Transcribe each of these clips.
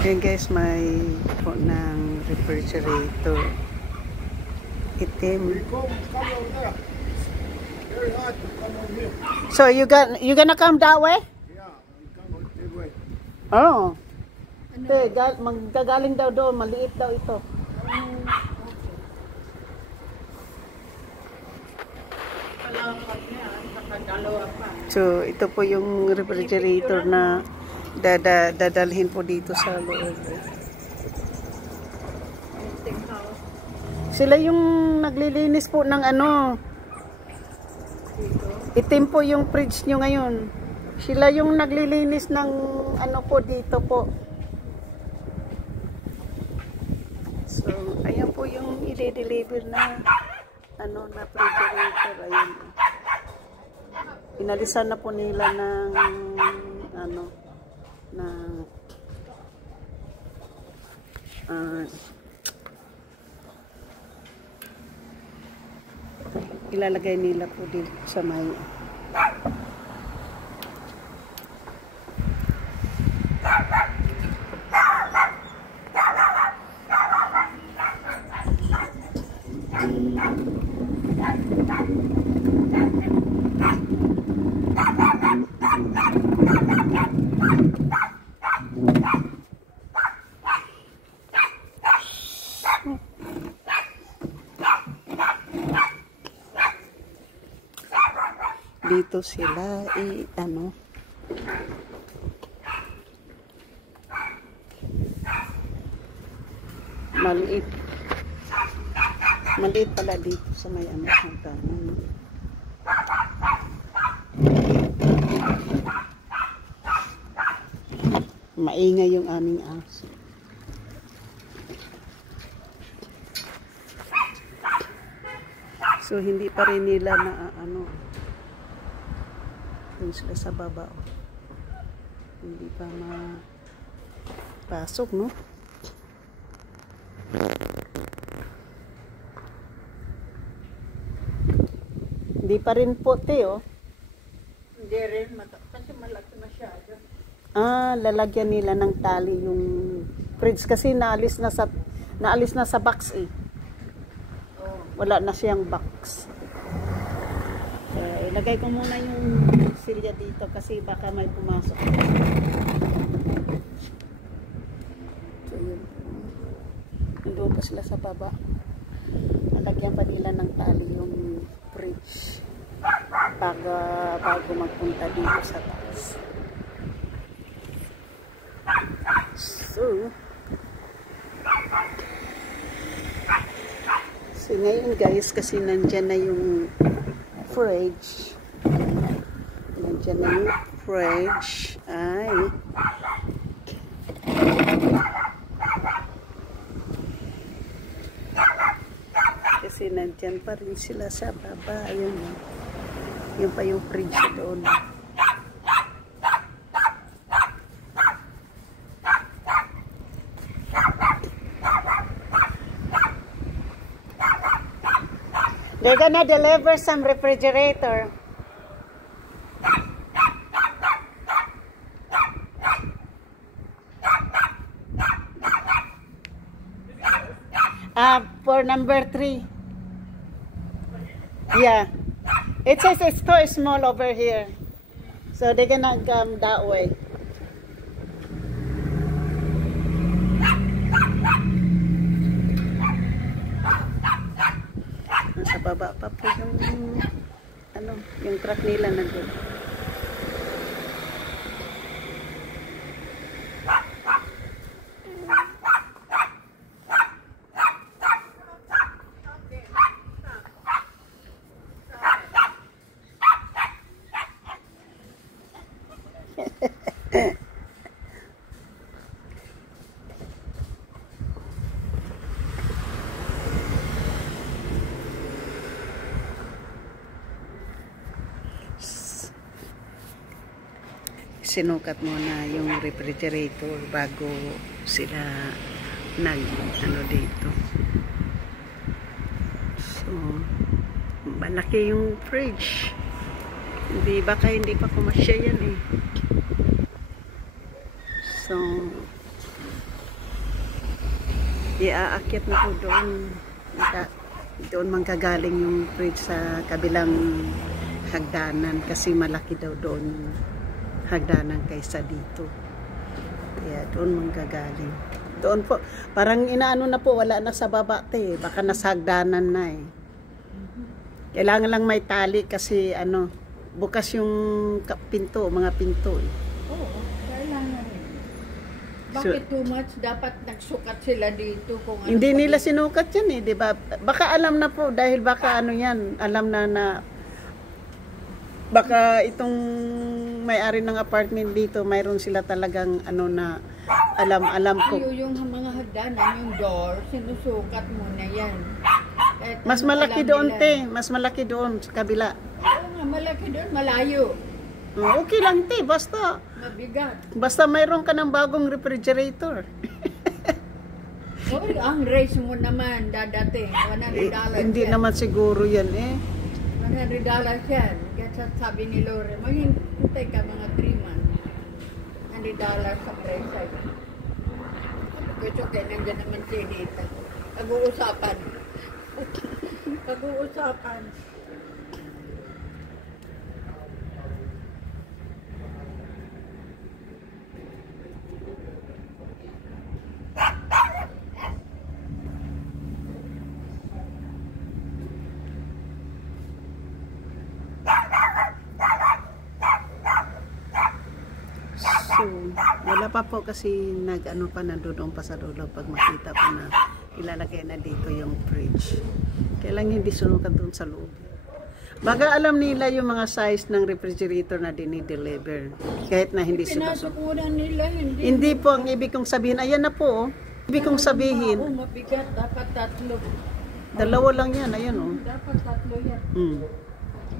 Ayan guys, may po ng refrigerator. Itim. So you gonna come that way? Yeah, I'm coming that way. Oh. Magagaling daw doon, maliit daw ito. So ito po yung refrigerator na dadalhin po dito sa loob. Sila yung naglilinis po ng ano. Itim po yung fridge nyo ngayon. Sila yung naglilinis ng ano po dito po. So ayan po yung i-deliver na ano na refrigerator. Ayan. Inalisan na po nila ng ano ng ilalagay nila po dito sa may dito sila ano maliit pala dito sa may ano hagdanan. Maingay yung aming aso. So hindi pa rin nila na ano dun sila sa baba. Hindi pa mapasok, no? Hindi pa rin puti, oh. Hindi rin, kasi malaki masyado. Lalagyan nila ng tali yung fridge kasi naalis na sa box eh. Wala na siyang box. Ilagay ko muna yung silya dito kasi baka may pumasok. So yun. Nandoon pa sila sa baba. Nalagyan pa nila ng tali yung fridge bago magpunta dito sa taas. So ngayon guys, kasi nandyan na yung fridge. Nandyan na yung fridge. Kasi nandyan pa rin sila sa baba. Ayun. Yun pa yung fridge doon. They're gonna deliver some refrigerator. For number 3. Yeah. It says it's too small over here. So they're gonna come that way. Sa baba pa po yung ano, yung truck nila nandun. Sinukat muna yung refrigerator bago sila ano dito. So malaki yung fridge. Baka hindi pa kumasya yan eh. So Iaakyat na po doon. Doon manggagaling yung fridge sa kabilang hagdanan kasi malaki daw doon yung hagdanan kaysa dito. Kaya doon manggagaling. Doon po, parang inaano na po, wala na sa baba te. Baka nasa hagdanan na eh. Kailangan lang may tali kasi ano, bukas yung pinto, mga pinto eh. Oo, kailangan rin. Bakit too much? Dapat nagsukat sila dito kung ano. Hindi pa nila dito. sinukat yan eh, di ba? Baka alam na po, dahil baka ano yan, alam na baka itong may-ari ng apartment dito, mayroon sila talagang ano na alam ko. Yung mga hagdanan, yung door, sinusukat muna yan. Kahit Mas ano malaki alam doon nila. te, mas malaki doon sa kabila. Oo nga, malaki doon, malayo. Okay lang te, basta Mabigat. mayroon ka ng bagong refrigerator. Oh, ang race mo naman dadating. $100 Hindi yan. naman siguro yan eh. $100 yan. Kaya sabi ni Lore, maghintay ka mga 3 months. $100 sa price. Kasi okay, nandiyan naman si Nita. Pag-uusapan. Pag-uusapan. So, wala pa po kasi nag-ano pa, nandoon pa sa dulo pag makita pa na ilalagay na dito yung fridge. Kailangan hindi sunukat doon sa loob. Baka alam nila yung mga size ng refrigerator na dinideliver. Kahit na hindi sunukat. Pinasukuran nila, hindi. Hindi po, ang ibig kong sabihin, ayan na po. Ibig kong sabihin, Oo, mabigat. Dapat 3. dalawa lang yan, ayan oh. Dapat 3 yan.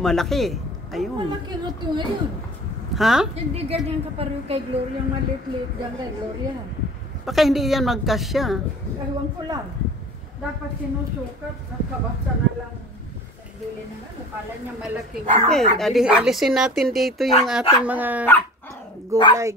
Malaki. Ayun. Malaki nga ito ngayon. Ha? Hindi ganyan ka pareho kay Gloria. Malit-lit dyan kay Gloria. Baka hindi yan magkasya. Ewan ko lang. Dapat sinusukat. Nakabasa na lang. Bili na lang. Akala niya malaki. Okay, alisin natin dito yung ating mga gulay.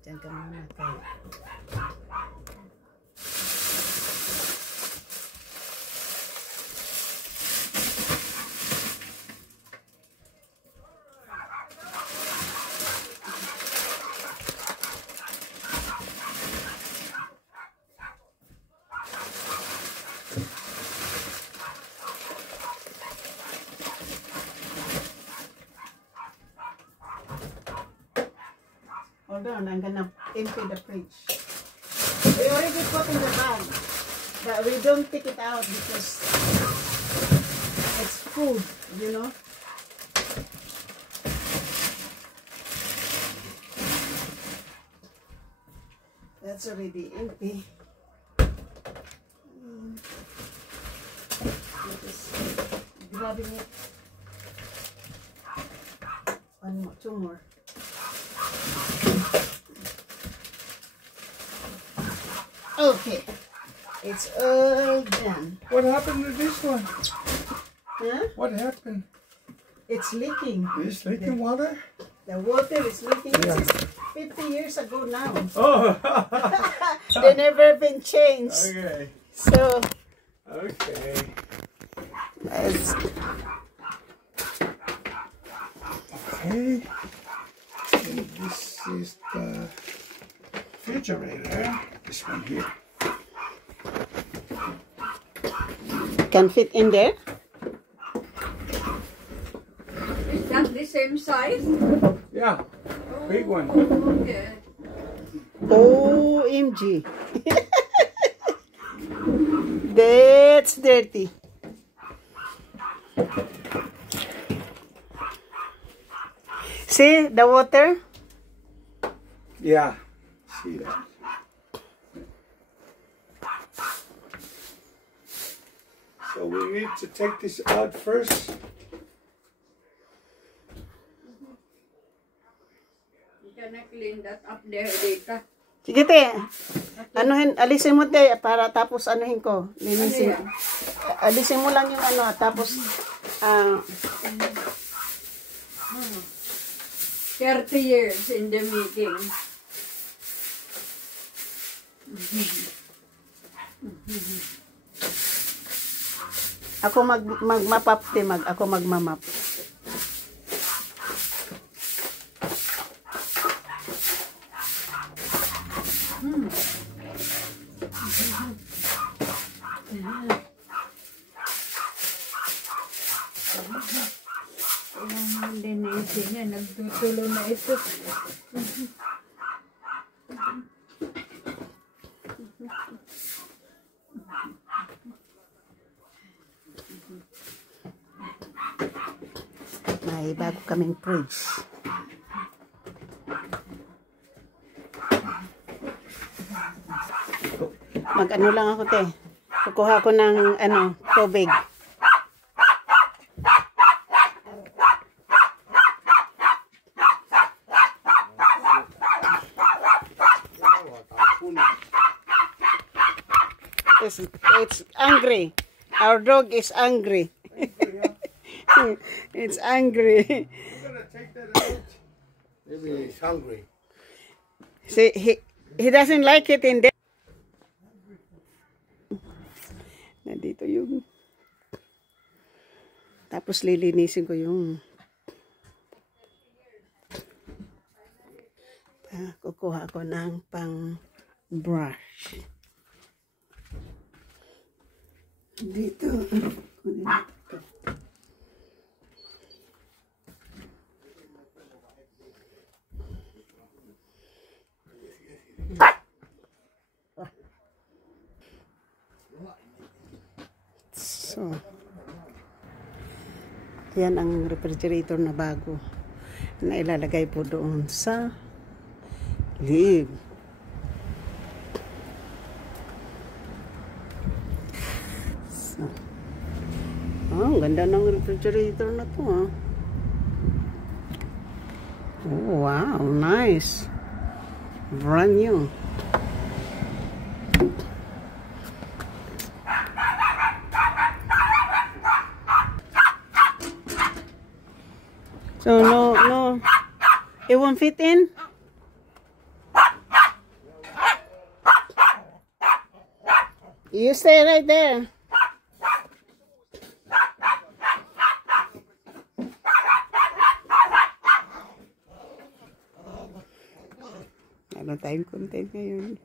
Diyan ka muna tayo. Hold on, I'm gonna empty the fridge. We already put in the bag, but we don't take it out because it's food, you know. That's already empty. Just grabbing it. One more, 2 more. Okay, it's all done. What happened to this one? Huh? What happened? It's leaking. Is leaking water? The water is leaking. Yeah. This is 50 years ago now. Oh. They never been changed. Okay. So, Okay. it's, Okay. And this is the refrigerator. This one here. can fit in there. Is that the same size? Yeah. Big one. Okay. OMG. That's dirty. See the water? Yeah. See that? So we need to take this out first. gonna clean that up there later. Sige, te. Anuhin, alisin mo, te, para tapos anuhin ko. Linisin. Ano yan? Alisin mo lang yung ano, tapos, 30 years in the making. ako magmapap, te, ako magmamap. Linisin niya, nagtutulo na ito. May bago kaming fridge. Mag-ano lang ako, te. Kukuha ko ng ano, tubig. It's angry. Our dog is angry. It's angry. I'm gonna take that out. Maybe he's hungry. See, he doesn't like it in there. Nandito yung... Tapos lilinisin ko yung... kukuha ko ng pang brush. Dito. Kunin ito. So, yan ang refrigerator na bago na ilalagay po doon sa liig. So, ang ganda ng refrigerator na to, ha. Oh, wow, nice. Brand new. So, no, it won't fit in? You stay right there. Ano tayong content ngayon?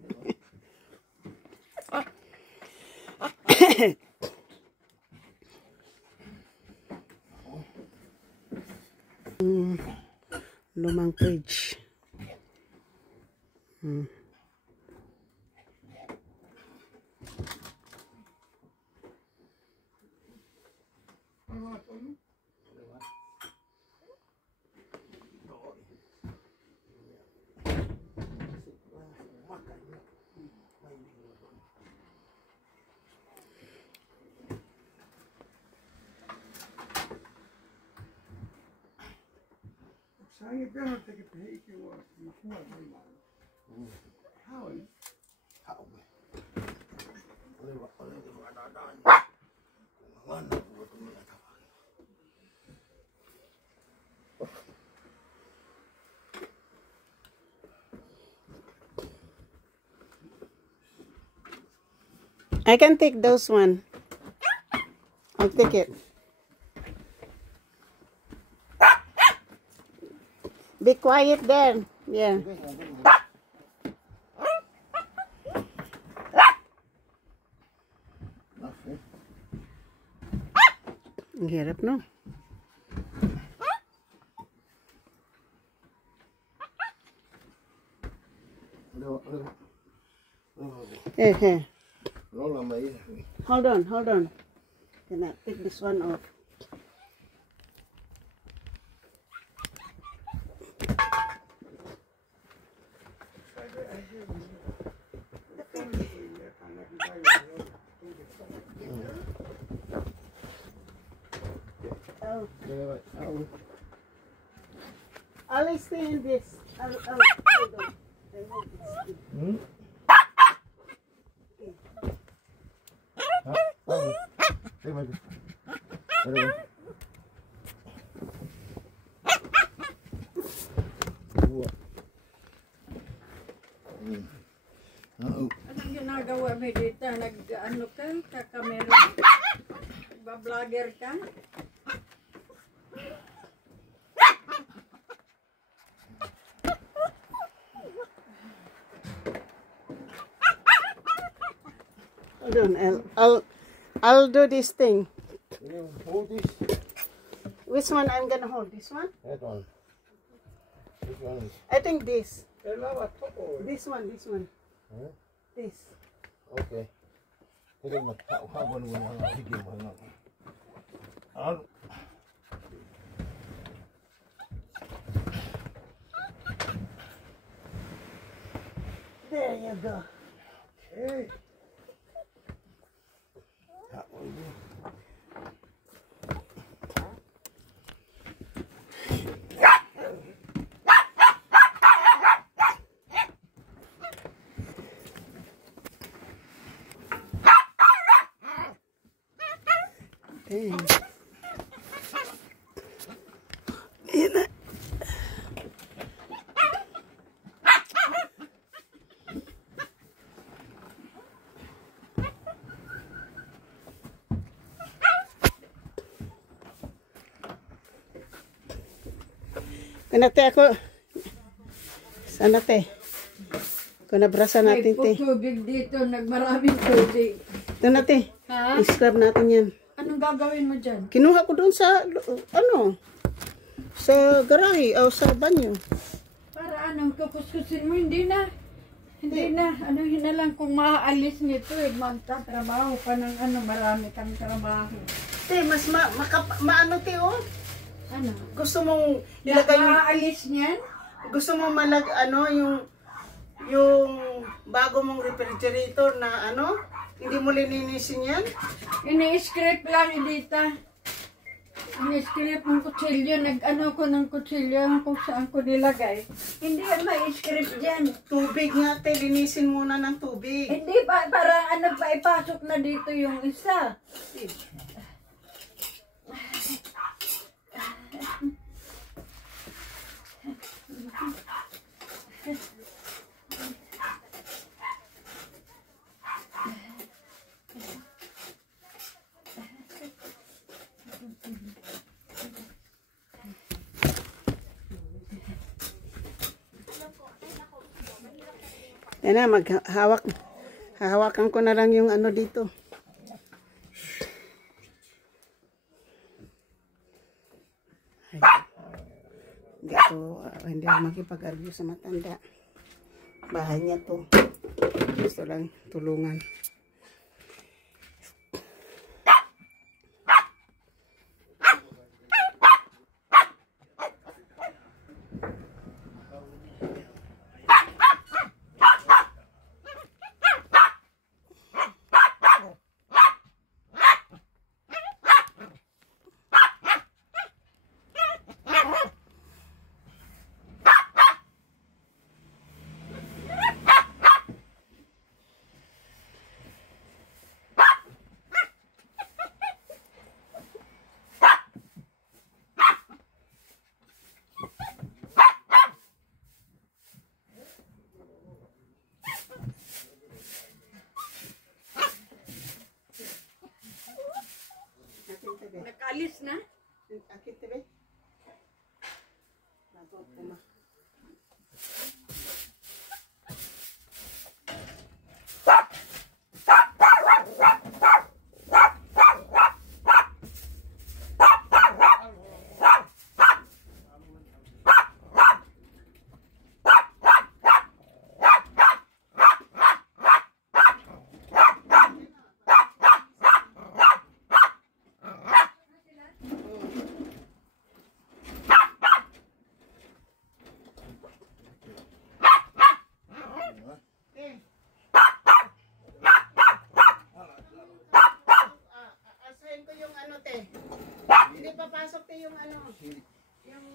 Lumang fridge. So you're gonna take a peek at what before how is I can take those one. I'll take it. Be quiet there. Yeah. Ang hirap, no? Hold on, hold on. Can I take this one off? I'll stay in this. hold on. I hold this. Hmm? Take my. Whatever. Anong ginagawa mo dito? Nag-ano ka? Kakamera? Nagba-vlogger ka? Hold on, I'll do this thing. You hold this. Which one I'm gonna hold? This one? That one. This one is. I think this. This one. This one. Huh? This. Okay. Take my. How one will I take him? There you go. Hey. That one. Dang. Ayan na. Kanate ako. Sana te. Kung nabrasa natin te. May tubig dito. Nagmaraming tubig. Ito na te. Ha? I-scrub natin yan. Anong gagawin mo dyan? Kinuha ko doon sa, ano, sa garahe o sa banyo. Para anong kukuskusin mo? Hindi na. Hindi na. Anuhin na lang kung maaalis nito eh. Magtatrabaho pa ng ano. Marami kang trabaho. Te, mas maano te oh. Ano? Gusto mong ilagay yung, Maaalis niyan? gusto mong ano, yung bago mong refrigerator na ano, hindi mo lininisin yan? Ini-script lang dito. Ini-script ng kutsilyo. Nag-ano ko ng kutsilyo kung saan ko nilagay. Hindi yan ma-script dyan. Tubig nga te, linisin muna ng tubig. Hindi pa, parang ano pa, ipasok na dito yung isa. Yan na, hahawakan ko na lang yung ano dito. Hindi ako makipag-argue sa matanda. Bahay niya to. Gusto lang tulungan. Nakalis na? Akit tabi. Bago puma. Hindi papasok tayo yung ano, yung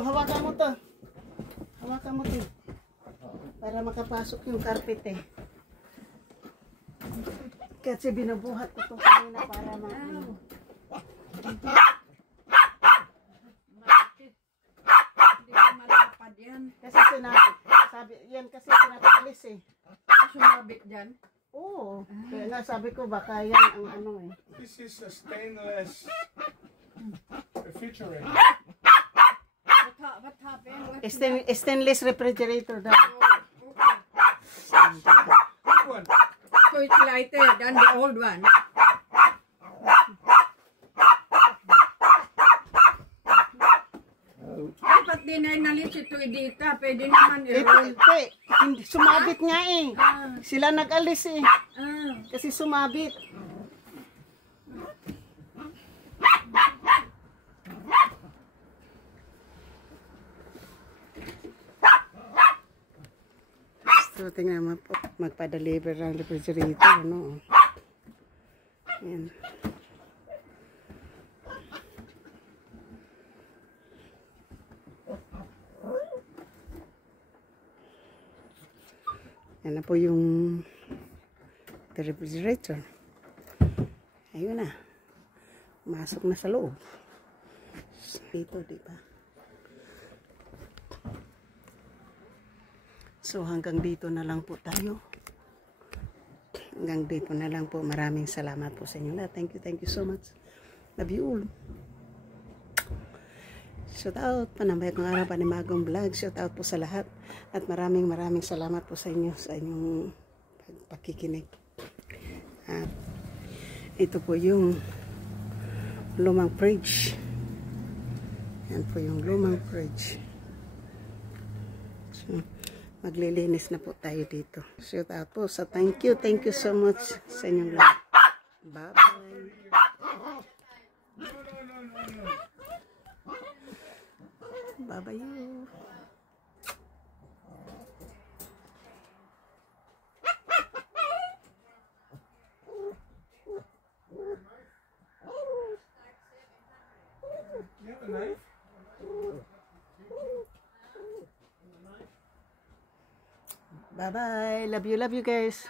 hawakan mo to. Hawakan mo to. Para makapasok yung carpet eh. Kasi binubuhat ko to kanina para Hindi na malapad yan. kasi sabi, yan kasi pinapaalis eh. Sumabit dyan. Oo. Kaya nga sabi ko baka yan ang ano eh. This is a stainless refrigerator. What happened? Stainless refrigerator daw. Good one. So it's lighter than the old one. Ay, ba't di na inalis ito dito? Pwede naman i-roll. Hindi, sumabit nga eh. Ah, Sila nag-alis eh. ah. Kasi sumabit. So, tingnan mo po. Magpa-deliver ng refrigerator, no? Yan. Yan na po yung refrigerator. Ayun na. Masok na sa loob. Dito, di ba? So, hanggang dito na lang po tayo. Hanggang dito na lang po. Maraming salamat po sa inyo lahat. Thank you so much. Love you all. Shout out. Panambay kong araw, panimagong vlog. Shout out po sa lahat. At maraming salamat po sa inyo sa inyong pakikinig. At ito po yung lumang fridge. Yan po yung lumang fridge. So, maglilinis na po tayo dito. Shout out po. So, thank you so much sa inyong lahat. Bye-bye. Bye-bye. You have a knife? Bye-bye. Love you guys.